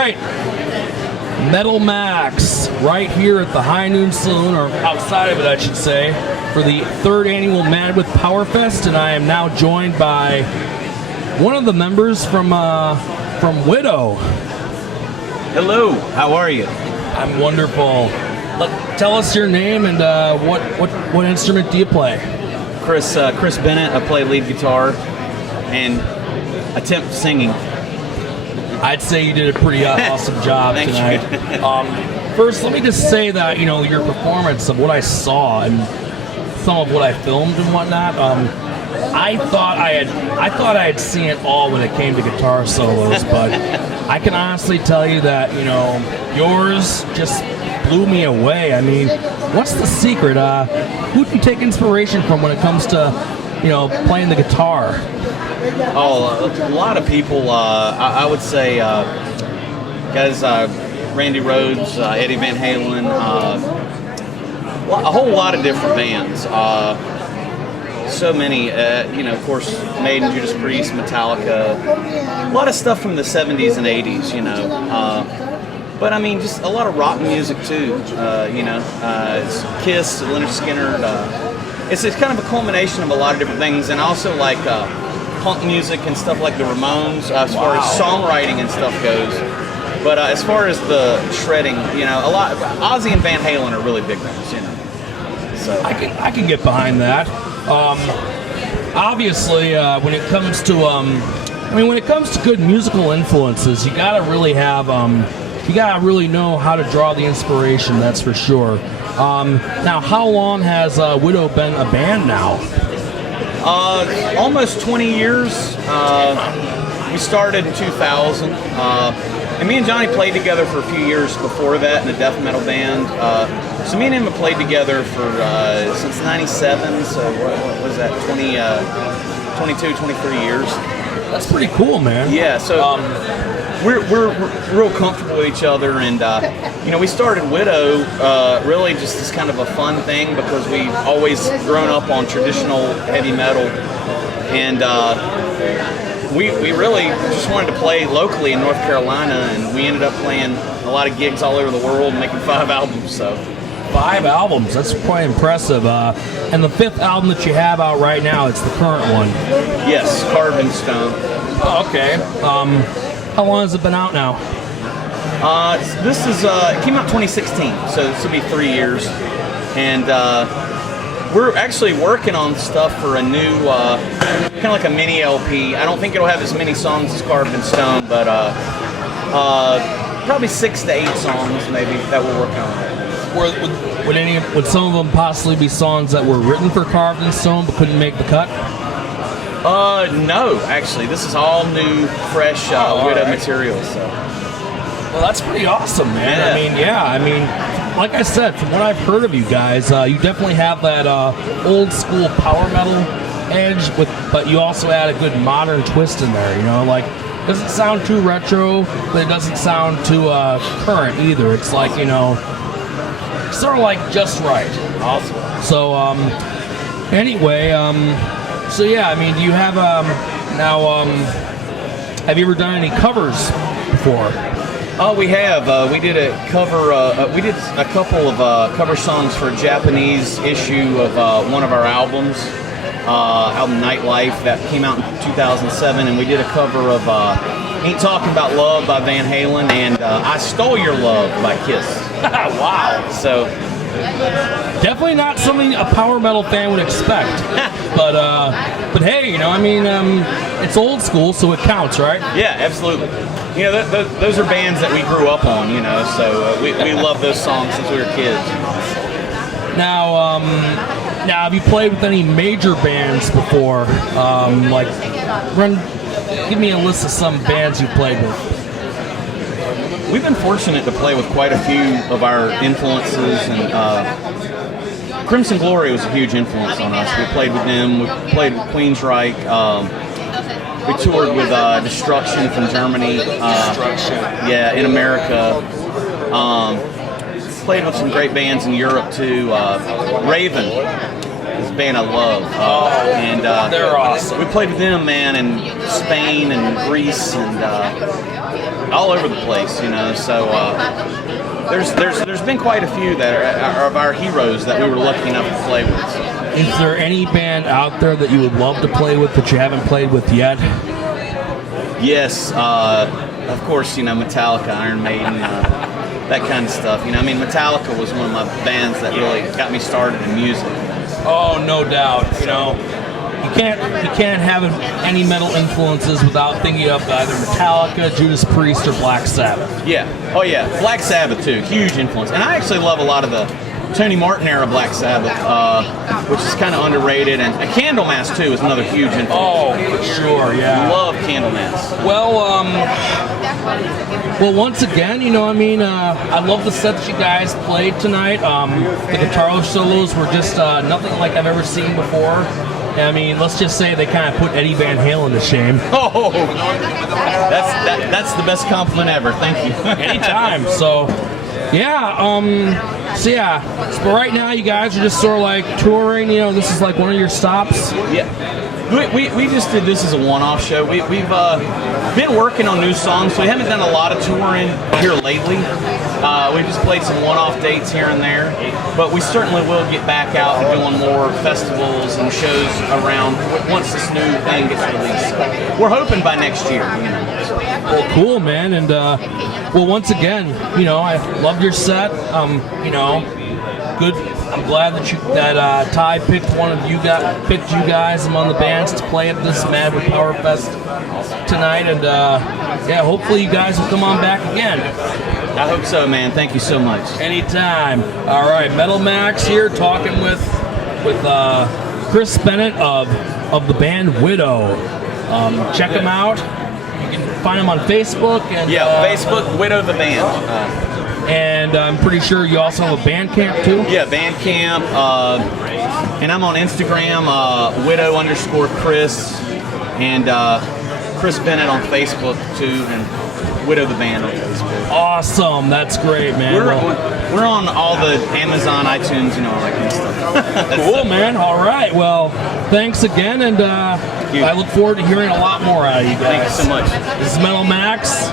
right. Metal Max, right here at the High Noon Saloon, or outside of it, I should say, for the third annual Mad with Power Fest, and I am now joined by one of the members from Widow. Hello, how are you? I'm wonderful. Tell us your name and what instrument do you play? Chris Bennett. I play lead guitar and attempt singing. I'd say you did a pretty awesome job tonight. First, let me just say that your performance of what I saw and some of what I filmed and whatnot. I thought I had seen it all when it came to guitar solos, but I can honestly tell you that yours just blew me away. I mean, what's the secret? Who do you take inspiration from when it comes to playing the guitar? Oh, a lot of people. I would say guys, Randy Rhoads, Eddie Van Halen, a whole lot of different bands. So many, of course, Maiden, Judas Priest, Metallica, a lot of stuff from the 70s and 80s, but I mean, just a lot of rock music too, it's Kiss, Leonard Skinner. It's kind of a culmination of a lot of different things, and also like punk music and stuff like the Ramones, as far as songwriting and stuff goes. But as far as the shredding, a lot. Ozzy and Van Halen are really big ones, So I can get behind that. Obviously, when it comes to good musical influences, you gotta really have you gotta really know how to draw the inspiration. That's for sure. Now, how long has Widow been a band now? Almost 20 years. We started in 2000. And me and Johnny played together for a few years before that in a death metal band. So me and him have played together for since 97, so what was that, 22, 23 years. That's pretty cool, man. Yeah, so we're real comfortable with each other, and we started Widow really just as kind of a fun thing because we've always grown up on traditional heavy metal, and we really just wanted to play locally in North Carolina, and we ended up playing a lot of gigs all over the world, making 5 albums. So 5 albums, that's quite impressive. And the 5th album that you have out right now, it's the current one. Yes, Carved in Stone. Oh, okay. How long has it been out now? This is it came out 2016, so this will be 3 years, and we're actually working on stuff for a new kind of like a mini LP. I don't think it'll have as many songs as Carved in Stone, but probably 6 to 8 songs maybe that we're working on. Would some of them possibly be songs that were written for Carved in Stone but couldn't make the cut? No, actually, this is all new, fresh Widow material. So, well, that's pretty awesome, man. Yeah. I mean, like I said, from what I've heard of you guys, you definitely have that old school power metal edge, but you also add a good modern twist in there. Like it doesn't sound too retro, but it doesn't sound too current either. It's like sort of like just right. Awesome. So anyway, so yeah, I mean, do you have have you ever done any covers before? We have. We did a cover. We did a couple of cover songs for a Japanese issue of one of our album Nightlife, that came out in 2007, and we did a cover of Ain't Talking About Love by Van Halen and I Stole Your Love by Kiss. Wow. So definitely not something a power metal fan would expect. but hey, it's old school, so it counts, right? Yeah, absolutely. Those are bands that we grew up on, so we love those songs since we were kids. Now, have you played with any major bands before? Give me a list of some bands you played with. We've been fortunate to play with quite a few of our influences, and Crimson Glory was a huge influence on us. We played with them. We played with Queensryche. We toured with Destruction from Germany. Yeah, in America. Played with some great bands in Europe too. Raven is a band I love. And they're awesome. We played with them, man, in Spain and Greece, and all over the place, you know. So there's been quite a few that are of our heroes that we were lucky enough to play with. Is there any band out there that you would love to play with that you haven't played with yet? Yes, of course, you know, Metallica, Iron Maiden, that kind of stuff. You know, I mean, Metallica was one of my bands that really got me started in music. Oh, no doubt. You know, you can't have any metal influences without thinking of either Metallica, Judas Priest, or Black Sabbath. Yeah. Oh, yeah. Black Sabbath, too. Huge influence. And I actually love a lot of the Tony Martin era Black Sabbath, which is kind of underrated. And Candlemass, too, is another huge influence. Oh, for sure, yeah. Love Candlemass. Well, once again, you know, I mean, I love the set that you guys played tonight. The guitar solos were just nothing like I've ever seen before. I mean, let's just say they kind of put Eddie Van Halen to shame. Oh, that's the best compliment ever. Thank you. Anytime. So, yeah. So right now, you guys are just sort of like touring. You know, this is like one of your stops. Yeah. We just did this as a one-off show. We've been working on new songs, so we haven't done a lot of touring here lately. We've just played some one-off dates here and there, but we certainly will get back out and doing more festivals and shows around once this new thing gets released. So we're hoping by next year. Well, cool, man. And well, once again, you know, I loved your set. You know, good. I'm glad that Ty picked you guys among the bands to play at this Maverick Power Fest tonight, and yeah, hopefully you guys will come on back again. I hope so, man. Thank you so much. Anytime. All right, Metal Max here talking with Chris Bennett of the band Widow. Check them out. You can find them on Facebook and Facebook Widow the band. And I'm pretty sure you also have a Bandcamp too? Yeah, Bandcamp. And I'm on Instagram, widow_Chris. And Chris Bennett on Facebook too. And Widow the Band on Facebook. Awesome. That's great, man. We're on all the Amazon, iTunes, you know, all that kind of stuff. Cool, man. All right. Well, thanks again. And I look forward to hearing a lot more out of you guys. Thank you so much. This is Metal Max.